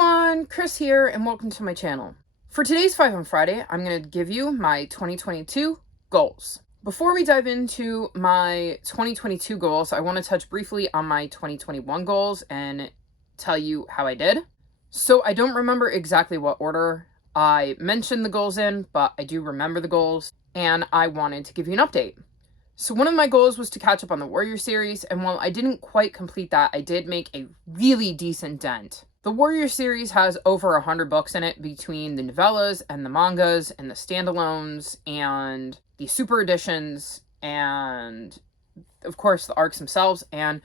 everyone, Chris here, and welcome to my channel. For today's 5 on Friday, I'm going to give you my 2022 goals. Before we dive into my 2022 goals, I want to touch briefly on my 2021 goals and tell you how I did. So I don't remember exactly what order I mentioned the goals in, but I do remember the goals, and I wanted to give you an update. So one of my goals was to catch up on the Warrior series, and while I didn't quite complete that, I did make a really decent dent. The Warrior series has over 100 books in it between the novellas and the mangas and the standalones and the super editions and, of course, the arcs themselves. And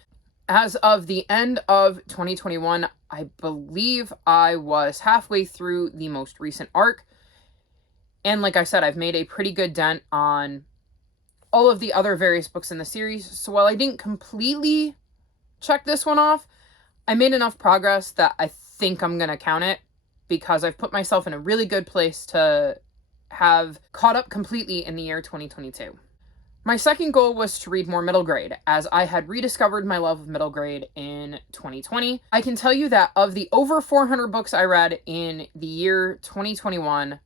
as of the end of 2021, I believe I was halfway through the most recent arc. And like I said, I've made a pretty good dent on all of the other various books in the series. So while I didn't completely check this one off, I made enough progress that I think I'm going to count it because I've put myself in a really good place to have caught up completely in the year 2022. My second goal was to read more middle grade, as I had rediscovered my love of middle grade in 2020. I can tell you that of the over 400 books I read in the year 2021,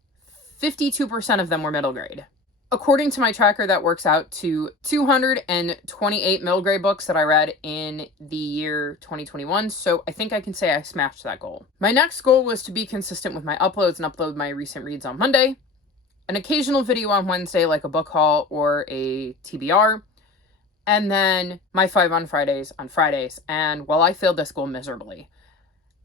52% of them were middle grade. According to my tracker, that works out to 228 middle grade books that I read in the year 2021, so I think I can say I smashed that goal. My next goal was to be consistent with my uploads and upload my recent reads on Monday, an occasional video on Wednesday like a book haul or a TBR, and then my 5 on Fridays on Fridays, and well, I failed this goal miserably.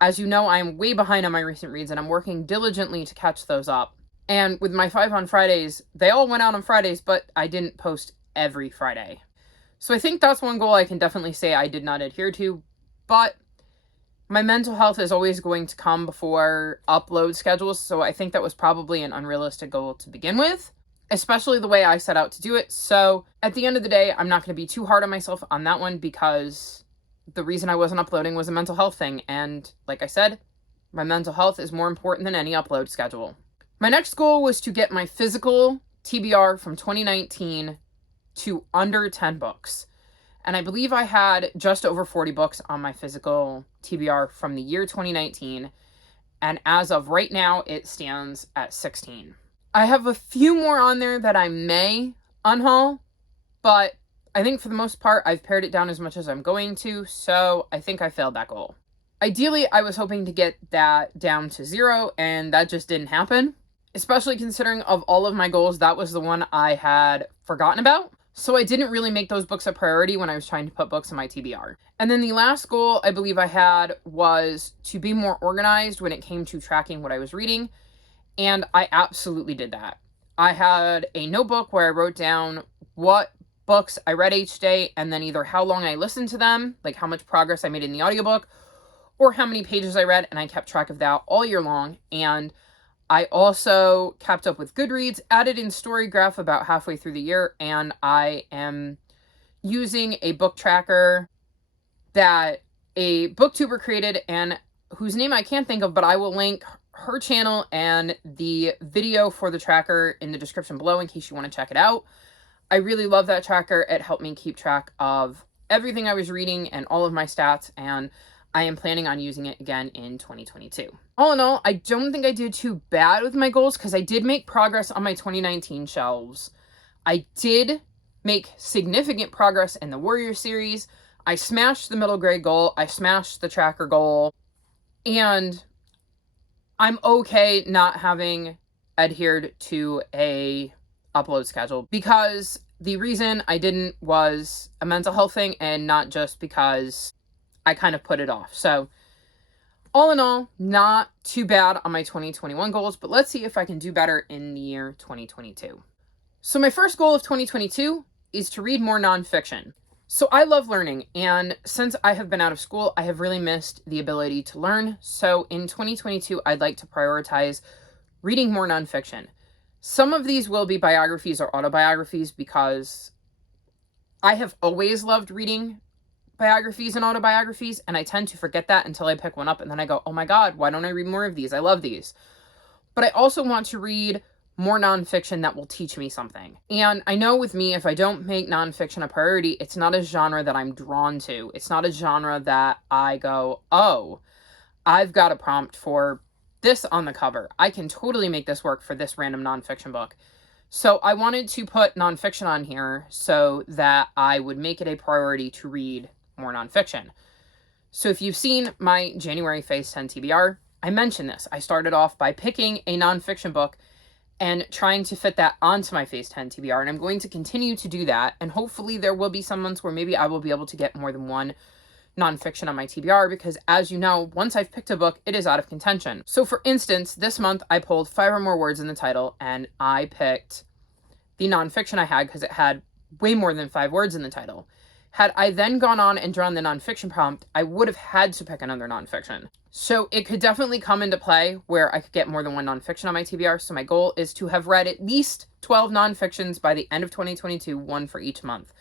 As you know, I am way behind on my recent reads, and I'm working diligently to catch those up. And with my 5 on Fridays, they all went out on Fridays, but I didn't post every Friday. So I think that's one goal I can definitely say I did not adhere to, but my mental health is always going to come before upload schedules, so I think that was probably an unrealistic goal to begin with, especially the way I set out to do it. So at the end of the day, I'm not going to be too hard on myself on that one because the reason I wasn't uploading was a mental health thing, and like I said, my mental health is more important than any upload schedule. My next goal was to get my physical TBR from 2019 to under 10 books. And I believe I had just over 40 books on my physical TBR from the year 2019. And as of right now, it stands at 16. I have a few more on there that I may unhaul, but I think for the most part, I've pared it down as much as I'm going to. So I think I failed that goal. Ideally, I was hoping to get that down to 0, and that just didn't happen. Especially considering of all of my goals, that was the one I had forgotten about. So I didn't really make those books a priority when I was trying to put books in my TBR. And then the last goal I believe I had was to be more organized when it came to tracking what I was reading. And I absolutely did that. I had a notebook where I wrote down what books I read each day and then either how long I listened to them, like how much progress I made in the audiobook, or how many pages I read, and I kept track of that all year long. And I also kept up with Goodreads, added in Storygraph about halfway through the year, and I am using a book tracker that a booktuber created and whose name I can't think of, but I will link her channel and the video for the tracker in the description below in case you want to check it out. I really love that tracker. It helped me keep track of everything I was reading and all of my stats, and I am planning on using it again in 2022. All in all, I don't think I did too bad with my goals because I did make progress on my 2019 shelves. I did make significant progress in the Warrior series. I smashed the middle grade goal. I smashed the tracker goal. And I'm okay not having adhered to a upload schedule because the reason I didn't was a mental health thing and not just because I kind of put it off. So all in all, not too bad on my 2021 goals, but let's see if I can do better in the year 2022. So my first goal of 2022 is to read more nonfiction. So I love learning, and since I have been out of school, I have really missed the ability to learn. So in 2022, I'd like to prioritize reading more nonfiction. Some of these will be biographies or autobiographies because I have always loved reading biographies and autobiographies, and I tend to forget that until I pick one up, and then I go, oh my god, why don't I read more of these? I love these. But I also want to read more nonfiction that will teach me something. And I know with me, if I don't make nonfiction a priority, it's not a genre that I'm drawn to. It's not a genre that I go, oh, I've got a prompt for this on the cover. I can totally make this work for this random nonfiction book. So I wanted to put nonfiction on here so that I would make it a priority to read more nonfiction. So if you've seen my January Phase 10 TBR, I mentioned this. I started off by picking a nonfiction book and trying to fit that onto my Phase 10 TBR, and I'm going to continue to do that, and hopefully there will be some months where maybe I will be able to get more than one nonfiction on my TBR, because as you know, once I've picked a book, it is out of contention. So for instance, this month I pulled 5 or more words in the title, and I picked the nonfiction I had because it had way more than 5 words in the title. Had I then gone on and drawn the nonfiction prompt, I would have had to pick another nonfiction. So it could definitely come into play where I could get more than one nonfiction on my TBR. So my goal is to have read at least 12 nonfictions by the end of 2022, one for each month.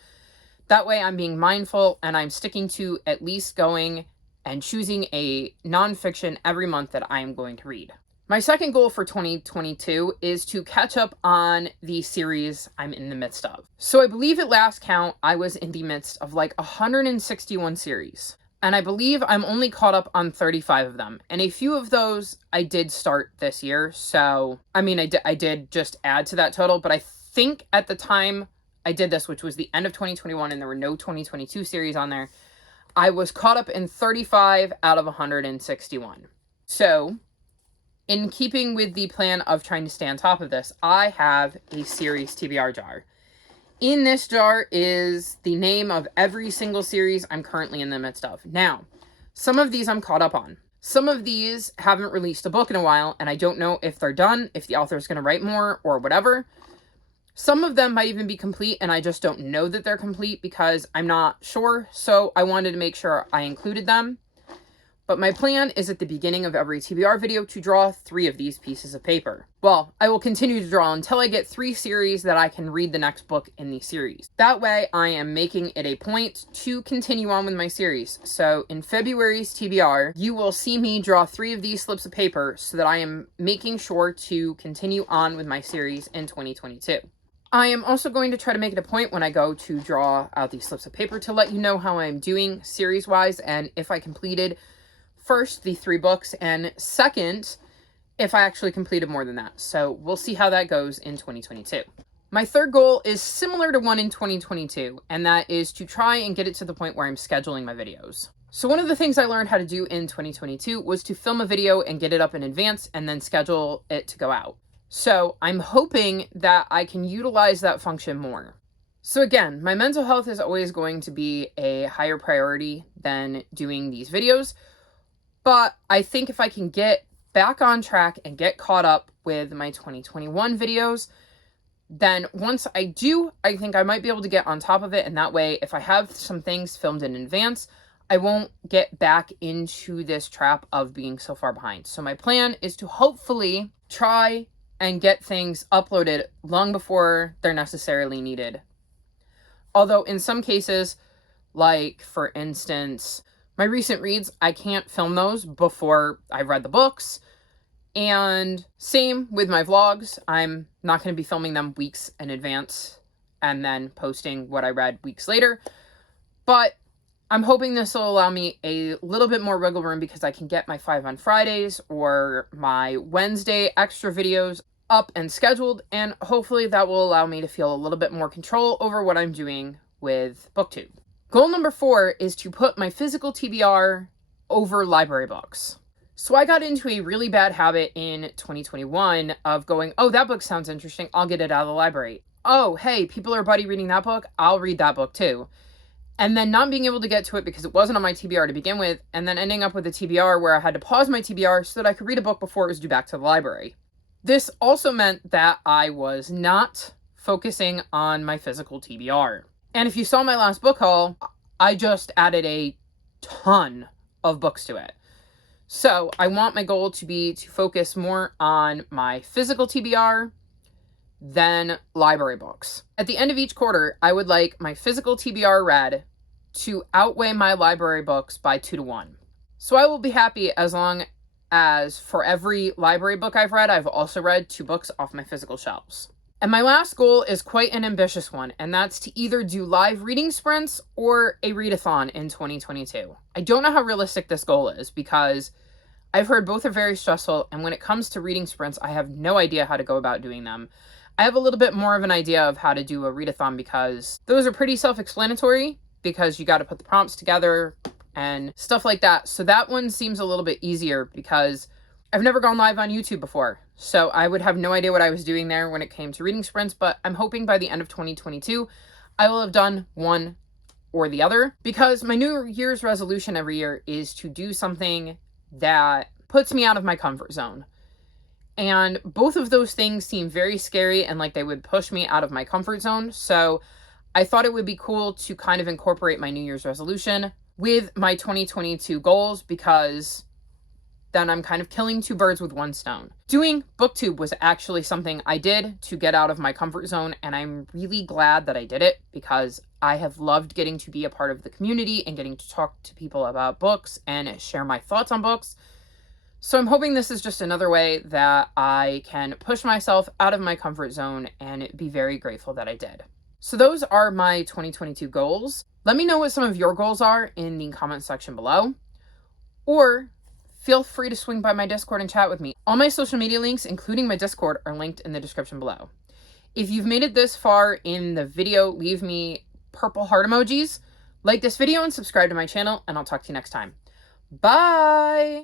That way I'm being mindful and I'm sticking to at least going and choosing a nonfiction every month that I am going to read. My second goal for 2022 is to catch up on the series I'm in the midst of. So I believe at last count, I was in the midst of like 161 series. And I believe I'm only caught up on 35 of them. And a few of those I did start this year. So, I mean, I did just add to that total. But I think at the time I did this, which was the end of 2021, and there were no 2022 series on there, I was caught up in 35 out of 161. So, in keeping with the plan of trying to stay on top of this, I have a series TBR jar. In this jar is the name of every single series I'm currently in the midst of. Now, some of these I'm caught up on. Some of these haven't released a book in a while, and I don't know if they're done, if the author is going to write more, or whatever. Some of them might even be complete, and I just don't know that they're complete because I'm not sure, so I wanted to make sure I included them. But my plan is at the beginning of every TBR video to draw 3 of these pieces of paper. Well, I will continue to draw until I get 3 series that I can read the next book in the series. That way, I am making it a point to continue on with my series. So in February's TBR, you will see me draw 3 of these slips of paper so that I am making sure to continue on with my series in 2022. I am also going to try to make it a point when I go to draw out these slips of paper to let you know how I'm doing series-wise and if I completed first the 3 books, and second, if I actually completed more than that. So we'll see how that goes in 2022. My third goal is similar to one in 2022, and that is to try and get it to the point where I'm scheduling my videos. So one of the things I learned how to do in 2022 was to film a video and get it up in advance and then schedule it to go out. So I'm hoping that I can utilize that function more. So again, my mental health is always going to be a higher priority than doing these videos. But I think if I can get back on track and get caught up with my 2021 videos, then once I do, I think I might be able to get on top of it. And that way, if I have some things filmed in advance, I won't get back into this trap of being so far behind. So my plan is to hopefully try and get things uploaded long before they're necessarily needed. Although in some cases, like for instance, my recent reads, I can't film those before I've read the books. And same with my vlogs. I'm not going to be filming them weeks in advance and then posting what I read weeks later. But I'm hoping this will allow me a little bit more wiggle room because I can get my 5 on Fridays or my Wednesday extra videos up and scheduled. And hopefully that will allow me to feel a little bit more control over what I'm doing with BookTube. Goal number 4 is to put my physical TBR over library books. So I got into a really bad habit in 2021 of going, oh, that book sounds interesting, I'll get it out of the library. Oh, hey, people are buddy reading that book, I'll read that book too. And then not being able to get to it because it wasn't on my TBR to begin with, and then ending up with a TBR where I had to pause my TBR so that I could read a book before it was due back to the library. This also meant that I was not focusing on my physical TBR. And if you saw my last book haul, I just added a ton of books to it. So I want my goal to be to focus more on my physical TBR than library books. At the end of each quarter, I would like my physical TBR read to outweigh my library books by 2 to 1. So I will be happy as long as for every library book I've read, I've also read 2 books off my physical shelves. And my last goal is quite an ambitious one, and that's to either do live reading sprints or a readathon in 2022. I don't know how realistic this goal is because I've heard both are very stressful, and when it comes to reading sprints, I have no idea how to go about doing them. I have a little bit more of an idea of how to do a readathon because those are pretty self-explanatory because you got to put the prompts together and stuff like that. So that one seems a little bit easier because I've never gone live on YouTube before. So I would have no idea what I was doing there when it came to reading sprints, but I'm hoping by the end of 2022, I will have done one or the other, because my New Year's resolution every year is to do something that puts me out of my comfort zone. And both of those things seem very scary and like they would push me out of my comfort zone. So I thought it would be cool to kind of incorporate my New Year's resolution with my 2022 goals, because then I'm kind of killing two birds with one stone. Doing BookTube was actually something I did to get out of my comfort zone, and I'm really glad that I did it because I have loved getting to be a part of the community and getting to talk to people about books and share my thoughts on books. So I'm hoping this is just another way that I can push myself out of my comfort zone and be very grateful that I did. So those are my 2022 goals. Let me know what some of your goals are in the comment section below, or feel free to swing by my Discord and chat with me. All my social media links, including my Discord, are linked in the description below. If you've made it this far in the video, leave me purple heart emojis, like this video, and subscribe to my channel, and I'll talk to you next time. Bye!